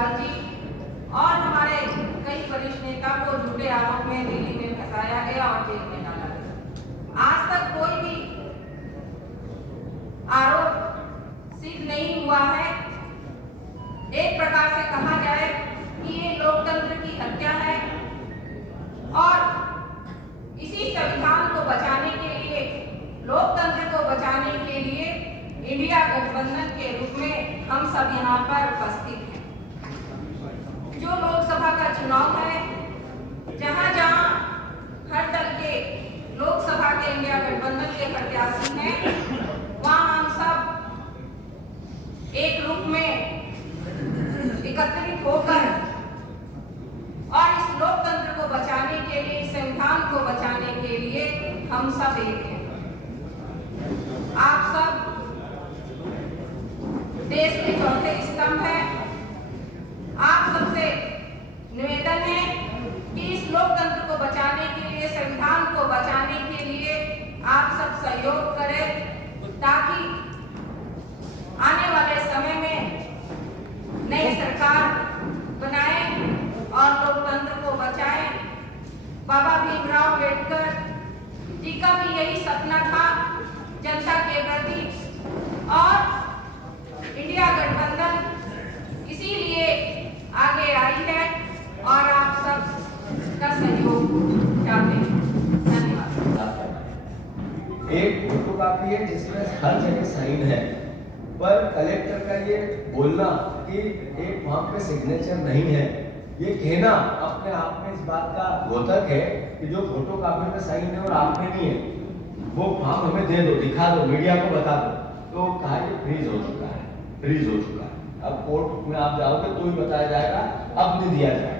केजरीवाल जी और हमारे कई वरिष्ठ नेता को झूठे आरोप में दिल्ली में फंसाया गया और जेल में डाला गया। आज तक कोई भी आरोप सिद्ध नहीं हुआ है। एक प्रकार से कहा जाए कि ये लोकतंत्र की हत्या है और इसी संविधान को बचाने के लिए, लोकतंत्र को बचाने के लिए इंडिया गठबंधन के रूप में हम सब यहाँ पर उपस्थित हैं। जो लोकसभा का चुनाव है, जहाँ जहाँ हर दल के लोकसभा के इंडिया गठबंधन के प्रत्याशी हैं, वहाँ हम सब एक रूप में एकत्रित होकर और इस लोकतंत्र को बचाने के लिए, इस संविधान को बचाने के लिए हम सब एक हैं। आप सब देश के चौथे स्तंभ हैं। आप सबसे निवेदन है कि इस लोकतंत्र को बचाने के लिए, संविधान को बचाने के लिए आप सब सहयोग करें, ताकि आने वाले समय में नई सरकार बनाए और लोकतंत्र को बचाए। बाबा भीमराव अम्बेडकर जी का भी यही सपना था जनता के प्रति, और इंडिया गठबंधन इसीलिए आगे आई है और आप सब का सहयोग चाहते हैं। धन्यवाद। एक फोटोकॉपी है जिसमें हर जगह साइन है, पर कलेक्टर का ये बोलना कि एक फॉर्म पे सिग्नेचर नहीं है, ये कहना अपने आप में इस बात का द्योतक है कि जो फोटोकॉपी में साइन है और आप में नहीं है, वो फॉर्म हमें दे दो, दिखा दो, मीडिया को बता दो। तो कहा ये फ्रीज हो चुका है, फ्रीज हो चुका है। अब कोर्ट में आप जाओगे तो ही बताया जाएगा, अब नहीं दिया जाएगा।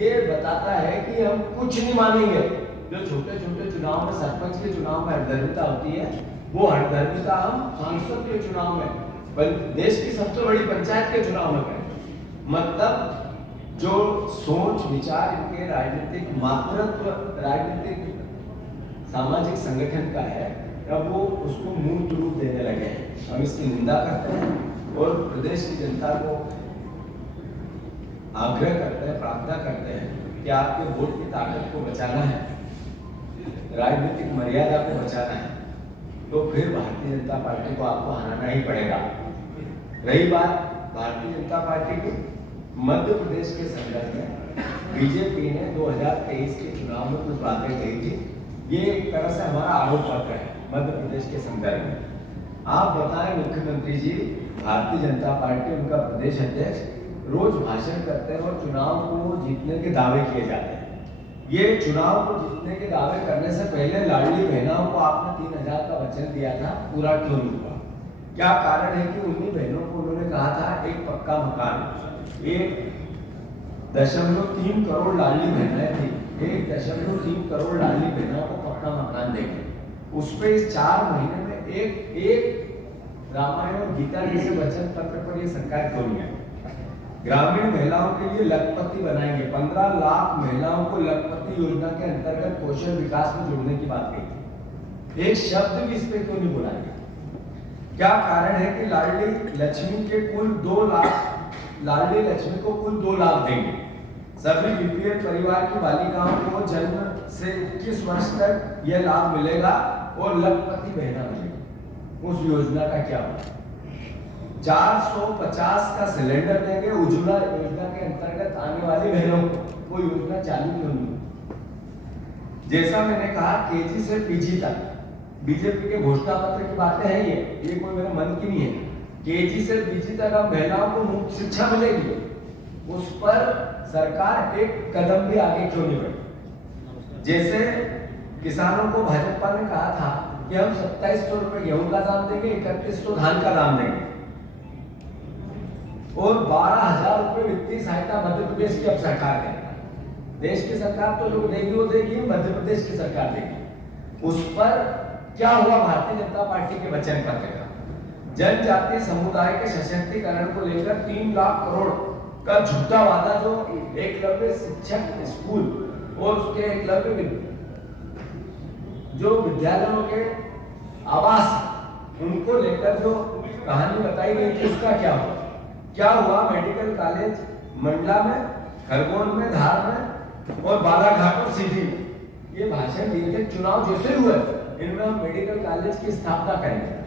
ये बताता है कि हम कुछ नहीं मानेंगे। जो छोटे छोटे चुनाव में, सरपंच के चुनाव में हठधर्मिता होती है, वो हठधर्मिता हम सांसद के चुनाव में, देश की सबसे बड़ी पंचायत के चुनाव में करें। मतलब जो सोच विचार इनके राजनीतिक मातृत्व, राजनीतिक सामाजिक संगठन का है, अब वो उसको मूर्त रूप देने लगे हैं। हम इसकी निंदा करते हैं और प्रदेश की जनता को आग्रह करते हैं, प्रार्थना करते हैं कि आपके वोट की ताकत को बचाना है, राजनीतिक मर्यादा को बचाना है, तो फिर भारतीय जनता पार्टी को आपको हराना ही पड़ेगा। रही बात भारतीय जनता पार्टी की, मध्य प्रदेश के संदर्भ में बीजेपी ने 2023 के चुनाव में कुछ बातें कही थी। ये एक तरह से हमारा आरोप पत्र है मध्य प्रदेश के संदर्भ में। आप बताएं मुख्यमंत्री जी, भारतीय जनता पार्टी, उनका प्रदेश अध्यक्ष रोज भाषण करते हैं और चुनाव को जीतने के दावे किए जाते हैं। ये चुनाव को जीतने के दावे करने से पहले लाडली बहनों को आपने 3000 का वचन दिया था, पूरा क्यों नहीं हुआ? क्या कारण है कि उन्हीं बहनों को उन्होंने कहा था एक पक्का मकान, 1.3 करोड़ लाडली बहनें थी, 1.3 करोड़ लाडली बहनों को पक्का मकान देंगे। उस पे इस 4 महीने में एक रामायण और गीता जैसे वचन पत्र पर ये सरकार क्यों नहीं आई? ग्रामीण महिलाओं के लिए लखपति बनाएंगे, 15 लाख महिलाओं को लखपति योजना के अंतर्गत कौशल विकास में जोड़ने की बात कही थी। एक शब्द भी इस पे क्यों नहीं बोला गया? क्या कारण है कि लाडली लक्ष्मी के कुल 2 लाख, लाडली लक्ष्मी को कुल 2 लाख देंगे, सभी बीपीएल परिवार की बालिकाओं को जन्म से 21 वर्ष तक यह लाभ मिलेगा और लखपति बहना मिलेगा। उस योजना का क्या होगा? 450 का सिलेंडर देंगे उज्ज्वला योजना के अंतर्गत आने वाली बहनों को, वो योजना चालू क्यों नहीं? जैसा मैंने कहा, केजी से पीजी तक बीजेपी के घोषणा पत्र की बातें हैं, ये कोई मेरे मन की नहीं है। केजी से पीजी तक अब महिलाओं को मुफ्त शिक्षा मिलेगी, उस पर सरकार एक कदम भी आगे क्यों नहीं बढ़ी? जैसे किसानों को भाजपा ने कहा था कि हम 2700 रुपए गेहूं का दाम देंगे, 3100 धान का दाम देंगे और 12,000 रुपए वित्तीय सहायता मध्य प्रदेश की अब सरकार देगी। देश की सरकार तो जो देगी वो देगी, मध्य प्रदेश की सरकार देगी। उस पर क्या हुआ भारतीय जनता पार्टी के वचन पत्र का? जनजातीय समुदाय के सशक्तिकरण को लेकर 3 लाख करोड़ का झूठा वादा, जो एकलव्य शिक्षक स्कूल और उसके एकलव्य जो विद्यालयों के आवास, उनको लेकर जो कहानी बताई गई थी, उसका क्या हुआ? क्या हुआ मेडिकल कॉलेज मंडला में, खरगोन में, धार में और बालाघाट और सीधी में ये भाषण दिए थे चुनाव जैसे हुए इनमें हम मेडिकल कॉलेज की स्थापना करेंगे।